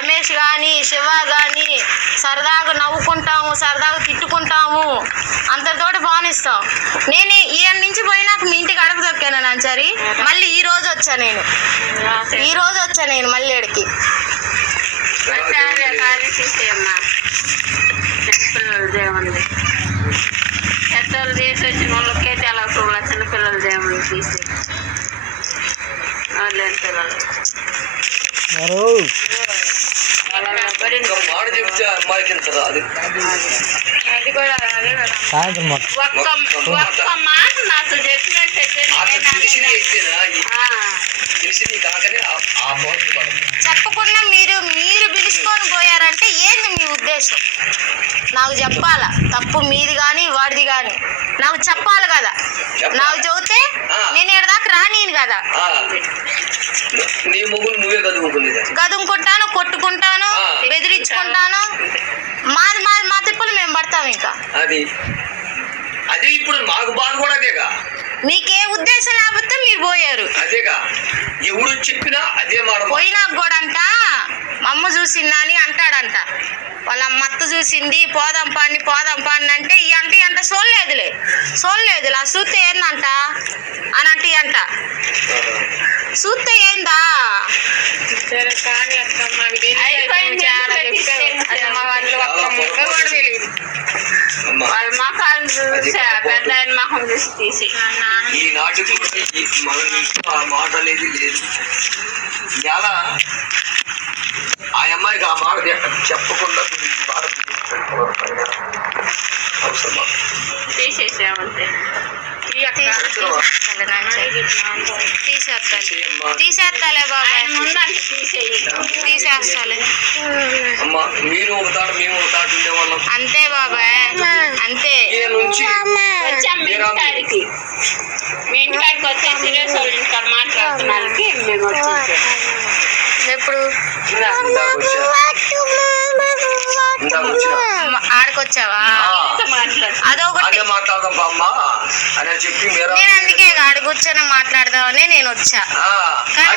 రమేష్ కానీ శివ కానీ సరదాగా నవ్వుకుంటాము, సరదాగా తిట్టుకుంటాము, అంతటితోటి బానిస్తాం. నేను ఈయన నుంచి పోయినాక మీ ఇంటికి అడుగు దొక్కాను నాంచారి. మళ్ళీ ఈ రోజు వచ్చా నేను మళ్ళీ ఎడికి దేవుంది పెద్దలు చేసి వచ్చిన వాళ్ళకే చాలా చిన్నపిల్లల దేవుని తీసి లేని పిల్లలు అది కూడా అదే కదా. ఒక్క మాట నాతో చెప్పినట్టు చెప్పకుండా మీరు పిలుచుకొని పోయారంటే ఏంది మీ ఉద్దేశం? నాకు చెప్పాలా? తప్పు మీది కానీ వాడిది కానీ నాకు చెప్పాలి కదా. నాకు చెబితే నేను ఎడదాకా రానిను కదా. గదుముకుంటాను, కొట్టుకుంటాను, బెదిరించుకుంటాను. మా తిప్పులు మేము పడతాం. ఇంకా అదే ఇప్పుడు మాకు బాధ కూడా అదేగా. మీకే ఉద్దేశం లేకపోతే మీరు పోయారు. అదేగా ఎవడు చెప్పినా అదే మాట. పోయినా కూడా అంట మా అమ్మ చూసిందా అని అంటాడంట. వాళ్ళ అత్త చూసింది పోదాం పాని అంటే ఈ అంట చూడలేదులే ఆ చూస్తే ఏందంట అని అంట చూస్తే ఏందా వాళ్ళ మొఖాలు చూసా పెద్ద ఆయన మొఖం చూసి తీసి ఈనాటి ఆ మాట అనేది లేదు. ఇలా ఆ అమ్మాయికి ఆ మాట చెప్పకుండా తీసేసామంటే తీసేస్తాలే బాబాయ్, తీసేస్తాలే. మీరు ఒక తాట మేము ఒక తాట ఉండేవాళ్ళం. అంతే బాబాయ్, అంతే. నుంచి వచ్చాం మీ ఇంటికాడికి వచ్చి సీరియస్ వాళ్ళ ఇంటికాడ మాట్లాడుతున్నానికి మేము వచ్చేసాం. ఎప్పుడు ఆడకొచ్చావా? అదొకటి మాట్లాడదాం బామ్మ అని చెప్పి నేను అందుకే ఆడ కూర్చొని మాట్లాడదామని నేను వచ్చా. కానీ